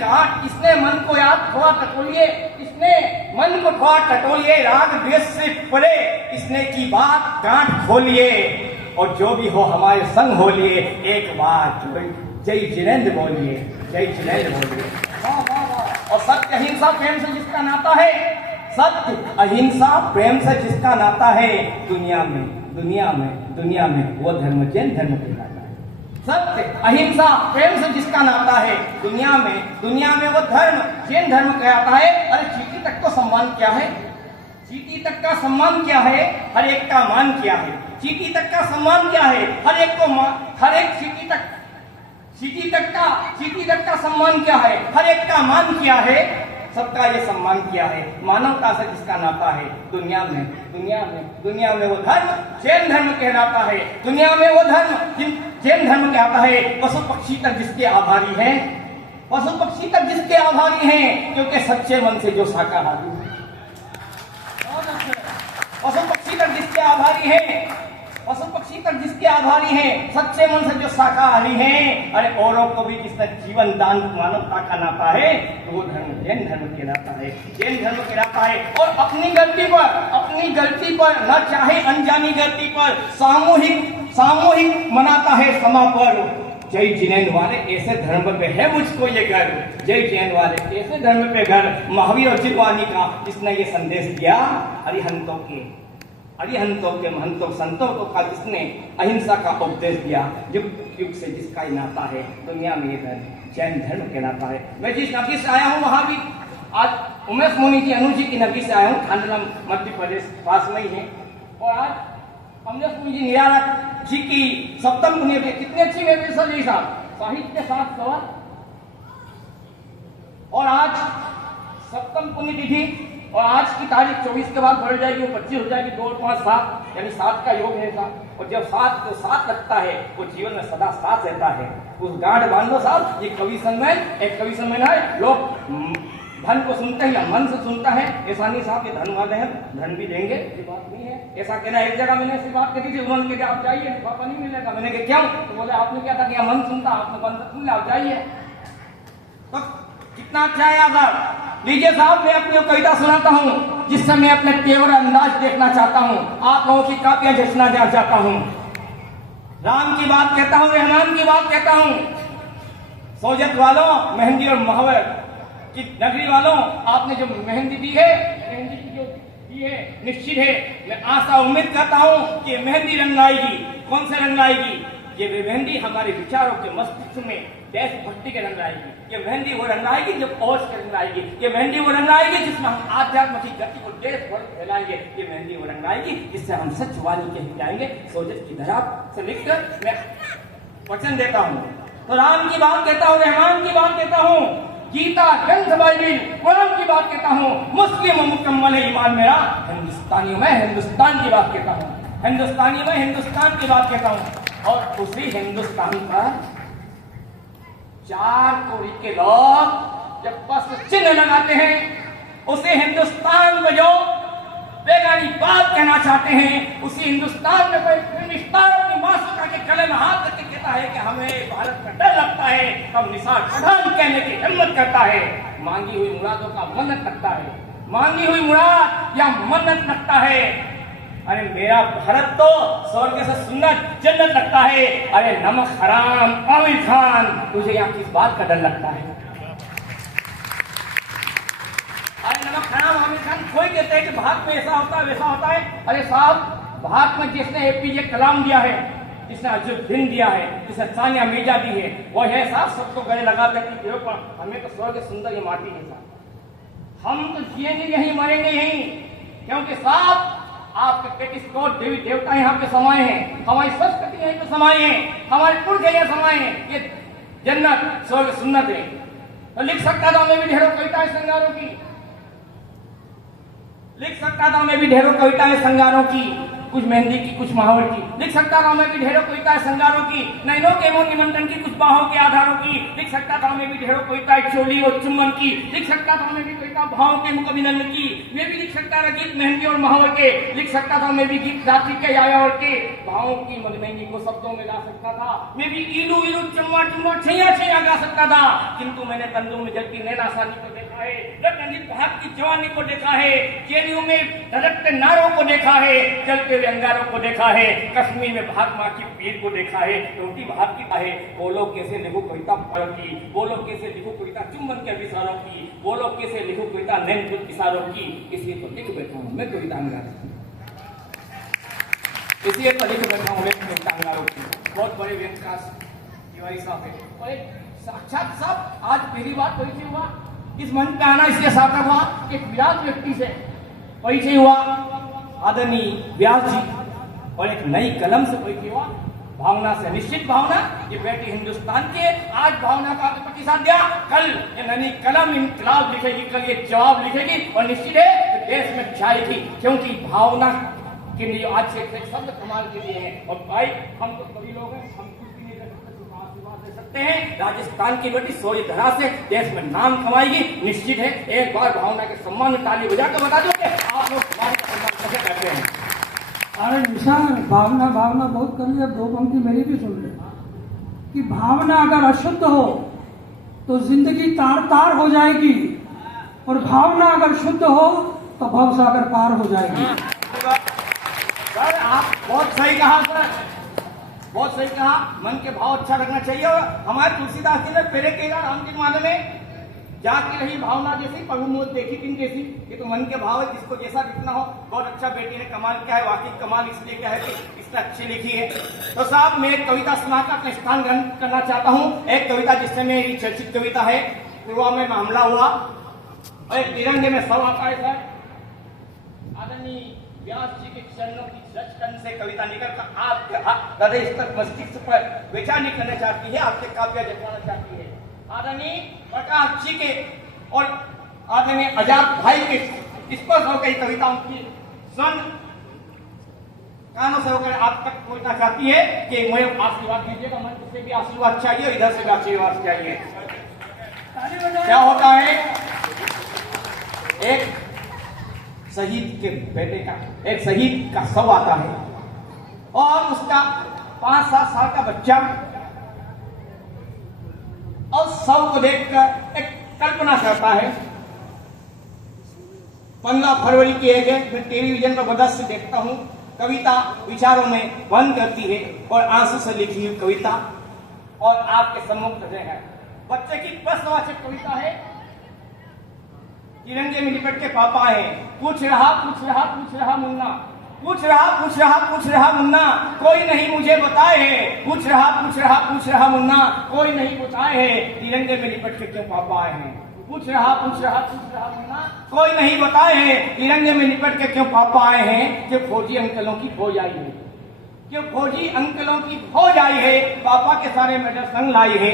गांठ, इसने मन को याद थोड़ा टटोलिए, इसने मन को थोड़ा टटोलिए, राग द्वेष से परे इसने की बात गांठ खोलिए, और जो भी हो हमारे संग हो लिए, एक बार जय जिनेंद्र बोलिए, जय जिनेंद्र बोलिए। वाह वाह वाह। और सत्य अहिंसा प्रेम से जिसका नाता है, सत्य अहिंसा प्रेम से जिसका नाता है, दुनिया में वो धर्म जैन धर्म कहलाता है। सत्य अहिंसा प्रेम से जिसका नाता है, दुनिया में वो धर्म जैन धर्म कहलाता है। अरे चींटी तक तो सम्मान क्या है, चींटी तक का सम्मान क्या है, हर एक का मान क्या है, चींटी तक का सम्मान क्या है, हर एक चींटी तक का सम्मान क्या है, हर एक का मान क्या है, सबका ये सम्मान किया है। मानवता से जिसका नाता है, दुनिया में वो धर्म जैन धर्म कहलाता है। दुनिया में वो धर्म जैन धर्म कहलाता है। पशु पक्षी तक जिसके आभारी हैं, पशु पक्षी तक जिसके आभारी हैं, क्योंकि सच्चे मन से जो शाकाहारी है। पशु पक्षी तक जिसके आभारी हैं, पशु पक्षी तक जिसके आभारी हैं, सच्चे मन से जो शाकाहारी हैं। अरे औरों को भी जिसका जीवन दान मानवता का नाता है, तो वो धर्म जैन धर्म कहलाता है, जैन धर्म कहलाता है। और अपनी गलती पर न चाहे अनजानी गलती पर सामूहिक मनाता है क्षमा पर। जय जिनेंद्र वाले ऐसे धर्म पे है मुझको ये गर्व, जय जैन वाले ऐसे धर्म पे गर्व। महावीर और जितवानी का जिसने ये संदेश दिया, अरिहंतों के महंतों संतों को का जिसने अहिंसा का उपदेश दिया, युग से जिसका ही नाता है, दुनिया में ये धर्म जैन धर्म कहलाता है। मैं जिस नगरी से आया हूँ वहां भी आज उमेश मुनि जी अनु जी की नगरी से आया हूँ, खांडला मध्य प्रदेश पास में ही है। और आज उमेश मुनि जी निराला जी की सप्तम पुण्यतिथि, कितनी अच्छी मेरे सर साहित्य के साथ सवाल। और आज सप्तम पुण्यतिथि, और आज की तारीख 24 के बाद बढ़ जाएगी, वो 25 हो जाएगी, 2 और 5 7, यानी 7 का योग है साथ। और जब 7 लगता है वो जीवन में सदा साथ रहता है। उस गांठ बांधो साहब। ये कवि सम्मेलन, एक कवि सम्मेलन है, लोग धन को सुनते हैं या मन से सुनता है, ऐसा नहीं साहब ये धन वाले हैं, धन भी देंगे, ये बात नहीं है। ऐसा कहना, एक जगह मैंने ऐसी बात कही थी, उन्होंने कहा आप जाइए, पापा नहीं मिलेगा। मैंने कहा क्यों? तो बोले आपने क्या था कि मन सुनता, आपने मन से सुन लिया, आप जाइए। तो कितना अच्छा है आप लीजिए साहब, मैं अपनी कविता सुनाता हूँ, जिससे मैं अपने तेवर अंदाज देखना चाहता हूँ, आप लोगों की कापियां जचना चाहता हूँ। राम की बात कहता हूँ, रहमान की बात कहता हूँ। सोजत वालों, मेहंदी और महावर की नगरी वालों, आपने जो मेहंदी दी है, मेहंदी की जो दी है, निश्चित है मैं आशा उम्मीद करता हूँ कि मेहंदी रंग लाएगी। कौन से रंग लाएगी? ये मेहंदी हमारे विचारों के मस्तिष्क में देशभक्ति के रंग लाएगी। ये मेहंदी वो रंग लाएगी जो ओज के रंग लाएगी। ये मेहंदी वो रंग लाएगी जिसमें हम आध्यात्म की गति को देश भर फैलाएंगे। ये मेहंदी वो रंग लाएगी जिससे हम सच वाणी के जाएंगे। सोजत की धरा से लिखकर मैं वचन देता हूँ। तो राम की बात कहता हूँ, रहमान की बात कहता हूँ, गीता ग्रंथ बाइबिल कुरान की बात कहता हूँ, मुस्लिम मुकम्मल है ईमान मेरा, हिंदुस्तानी में हिंदुस्तान की बात कहता हूँ, हिंदुस्तानी में हिंदुस्तान की बात कहता हूँ। और उसी हिंदुस्तान पर 4 कोड़ी के लोग जब प्रश्न चिन्ह लगाते हैं, उसी हिंदुस्तान में जो बेगानी बात कहना चाहते हैं, उसी हिंदुस्तान में कोई निस्तार अपनी मासूका के गले में हाथ रख के कहता है कि हमें भारत का डर लगता है, हम निसार प्रधान कहने की हिम्मत करता है, मांगी हुई मुरादों का मन्नत रखता है, मांगी हुई मुराद या मन्नत रखता है। अरे मेरा भारत तो स्वर्ग से सुन्नत जन्नत लगता है। अरे नमक हराम आमिर खान, तुझे यहाँ किस बात का डर लगता है? अरे नमक हराम आमिर खान कोई कहते हैं कि भारत में ऐसा होता है वैसा होता है। अरे साहब, भारत में जिसने एपीजे कलाम दिया है, जिसने अजुद्दीन दिया है, जिसने सानिया मिर्जा दी है, वो है साहब सबको गले लगाते हैं। हमें तो स्वर्ग सुंदर ये माटी है साहब, हम तो जिएंगे यहीं, मरेंगे यहीं, क्योंकि साहब आपके पेटिस्कोट देवी देवता यहाँ पे समाये हैं, हमारी संस्कृति यहीं पे समाये हैं, हमारे पुरखे यहाँ समाये हैं। ये जन्नत स्वर्ग सुन्नत है। तो लिख सकता था मैं भी ढेरों कविताएं संगारों की, लिख सकता था मैं भी ढेरों कविताएं संगारों की, कुछ मेहंदी की, कुछ महावर की। लिख सकता था मैं भी ढेरों कविताएं संगारों की, नैनों के वो निमंत्रण की, कुछ बाहों के आधारों की। लिख सकता था मैं भी ढेरों कविताएं चोली और चुम्बन की। लिख सकता था मैं भी कविता भावों के मुकबिलन की। मैं भी लिख सकता था गीत मेहंदी और महावर के। लिख सकता था मैं भी गीत जाति के यायावर के। भावों की मधुमेहंदी को शब्दों में ला सकता था। मैं भी इलू इलू चुम्मा चुम्मा छैया छैया गा सकता था। किंतु मैंने तंदू में जलती नैनासानी को देखा है, रत्नदीप पहाड़ की जवानी को देखा है, जेएनयू में धड़कते नारों को देखा है, चलते हुए अंगारों को देखा है, कश्मीर में भारत माँ की पीर को देखा है, रोटी भात की है। बोलो कैसे लिखूं कविता भाव की, बोलो कैसे लिखूं कविता चुम्बन के विचारों की, बोलो कैसे लिखूं कविता नैन कुछ इशारों की। इसलिए तो लिख बैठा हूं मैं कविता अंगारों की, इसलिए तो लिख बैठा हूं मैं कविता अंगारों की। बहुत बड़े व्यक्ति तिवारी साहब है और एक साक्षात साहब आज पहली बार परिचय हुआ, इस मंच पे आना इसलिए सार्थक हुआ। एक विराट व्यक्ति से परिचय हुआ, आदरणीय व्यास जी, और एक नई कलम से परिचय हुआ, भावना से। निश्चित भावना ये बेटी हिंदुस्तान के, आज भावना का प्रतिसाद दिया, कल ये नई कलम इनकलाब लिखेगी, कल ये जवाब लिखेगी और निश्चित है कि देश में जाएगी, क्योंकि भावना के लिए आज से एक शब्द कमाल के लिए है। और भाई हम तो सभी लोग हैं, हम कुछ भी नहीं कर सकते हैं। राजस्थान की बेटी सोई धरा से देश में नाम कमाएगी, निश्चित है। एक बार भावना के सम्मान में ताली बजाकर बता दो कि आप लोग हमारे सम्मान कैसे करते हैं। अरे निशान, भावना भावना बहुत कर लिया, दो पंक्ति मेरी भी सुन ले कि भावना अगर अशुद्ध हो तो जिंदगी तार तार हो जाएगी, और भावना अगर शुद्ध हो तो भवसागर पार हो जाएगी। सर आप बहुत सही कहा सर, बहुत सही कहा। मन के भाव अच्छा रखना चाहिए। और हमारे तुलसीदास जी ने पहले कहा राम जी माले में जाके रही भावना जैसी प्रभु मोद देखी किन जैसी। ये तो मन के भाव है, जिसको जैसा दिखना हो। बहुत अच्छा बेटी ने कमाल किया है, वाकई कमाल इसलिए क्या है कि इसने अच्छी लिखी है। तो साहब मैं एक कविता सुनाकर अपना स्थान ग्रहण करना चाहता हूँ। एक कविता जिससे मेरी चर्चित कविता है, पुलवामा में मामला हुआ और एक तिरंगे में सब आता है सर। आदरणीय व्यास जी के चरणों की रचकन से कविता निकल कर आपके हृदय स्तर मस्तिष्क पर विचार करना चाहती है, आपसे काव्य जताना चाहती है। आदरणीय प्रकाश जी के और आदरणीय आजाद भाई के स्पर्श होकर कविताओं की सन कानों से होकर आप तक पहुंचना चाहती है कि मुझे आशीर्वाद दीजिएगा। मन से भी आशीर्वाद चाहिए, इधर से भी आशीर्वाद चाहिए। क्या होता है, एक शहीद के बेटे का, एक शहीद का शव आता है और उसका 5-7 साल का बच्चा, और शव को देखकर एक कल्पना करता है। 15 फरवरी की एक है, मैं टेलीविजन पर बदस से देखता हूँ, कविता विचारों में बंद करती है और आंसू से लिखी हुई कविता और आपके सम्मुख है। बच्चे की प्रश्नवाचक कविता है, तिरंगे में लिपट के पापा है, पूछ रहा मुन्ना, पूछ रहा मुन्ना, कोई नहीं मुझे बताए है। पूछ रहा मुन्ना, कोई नहीं बताए है, तिरंगे में लिपट के क्यों पापा आए हैं। पूछ रहा मुन्ना, कोई नहीं बताए है, तिरंगे में लिपट के क्यों पापा आए हैं। कि फौजी अंकलों की फौज आई है, कि फौजी अंकलों की फौज आई है, पापा के सारे मेडल संग लाई है।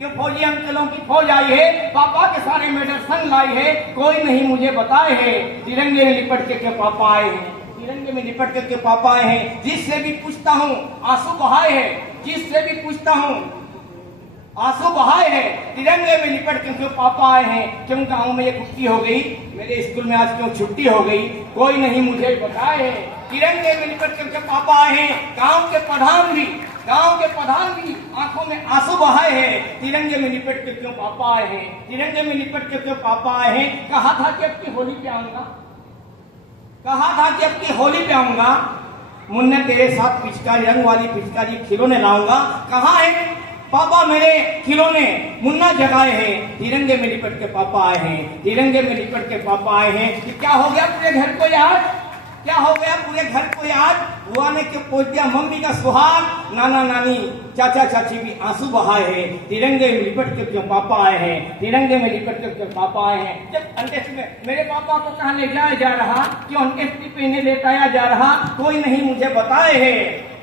कि फौजी अंकलों की फौज आई है, पापा के सारे मेडल संग लाई है, कोई नहीं मुझे बताए है, तिरंगे में लिपट के क्यों पापा आए हैं। तिरंगे में लिपट के क्यों पापा आए हैं। जिससे भी पूछता हूँ आंसू बहाए है, जिससे भी पूछता हूँ आंसू बहाए है, तिरंगे में लिपट के क्यों पापा आए हैं। क्यों गाँव में ये छुट्टी हो गई, मेरे स्कूल में आज क्यों छुट्टी हो गई, कोई नहीं मुझे बताए है, तिरंगे में लिपट के क्यों पापा आए हैं। गाँव के प्रधान भी आंखों में आंसू बहाए हैं, तिरंगे में लिपट के क्यों पापा आए हैं, तिरंगे में लिपट के क्यों पापा आए हैं। कहा था कि अब की होली पे आऊंगा, मुन्ने तेरे साथ पिचकारी, रंग वाली पिचकारी खिलौने लाऊंगा। कहाँ है पापा मेरे खिलौने, मुन्ना जगाए हैं, तिरंगे में लिपट के पापा आए हैं, तिरंगे में लिपट के पापा आए हैं। क्या हो गया पूरे घर को याद, क्या हो गया पूरे घर को याद, बुआ ने क्यों पोछ दिया मम्मी का सुहाग, नाना नानी चाचा चाची भी आंसू बहाए हैं, तिरंगे में लिपट के क्यों पापा आए हैं, तिरंगे में लिपट के क्यों पापा आए हैं। जब अंत्येष्टि में मेरे पापा को कहाँ ले जाया जा रहा, क्यों अंत्येष्टि पे इन्हें लेटाया जा रहा, कोई नहीं मुझे बताए है,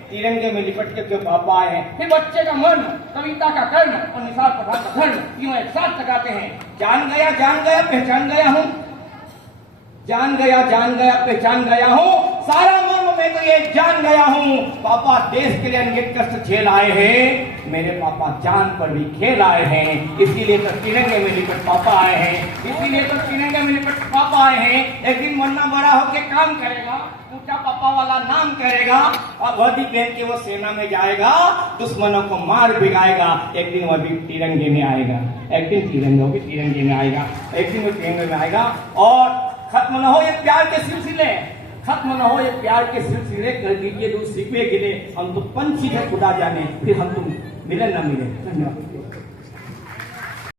तिरंगे में लिपट के क्यों पापा आए हैं। फिर बच्चे का मन, कविता का कर्ण और निसार प्रधान का धर्म क्यों एक साथ लगाते हैं। जान गया पहचान गया हूँ, जान गया पहचान गया हूँ, सारा मन मैं तो ये जान गया हूँ पापा देश के लिए अनेक कष्ट झेल आए हैं, मेरे पापा जान पर भी खेल आए हैं, इसीलिए तो तिरंगे में लिपट पापा आए हैं, इसीलिए तो तिरंगे में लिपट पापा आए हैं। एक दिन मन्ना बड़ा होके काम करेगा, ऊंचा पापा वाला नाम करेगा और वर्दी पहन के वो सेना में जाएगा, दुश्मनों को मार भिगाएगा, एक दिन वह भी तिरंगे में आएगा, एक दिन तिरंगा भी तिरंगे में आएगा, एक दिन वो तिरंगे में आएगा। और खत्म न हो ये प्यार के सिलसिले, खत्म न हो ये प्यार के सिलसिले, कर दीजिए दूसरी पे गिले, हम तो पंछी है खुदा जाने, फिर हम तुम मिले न मिले। धन्यवाद।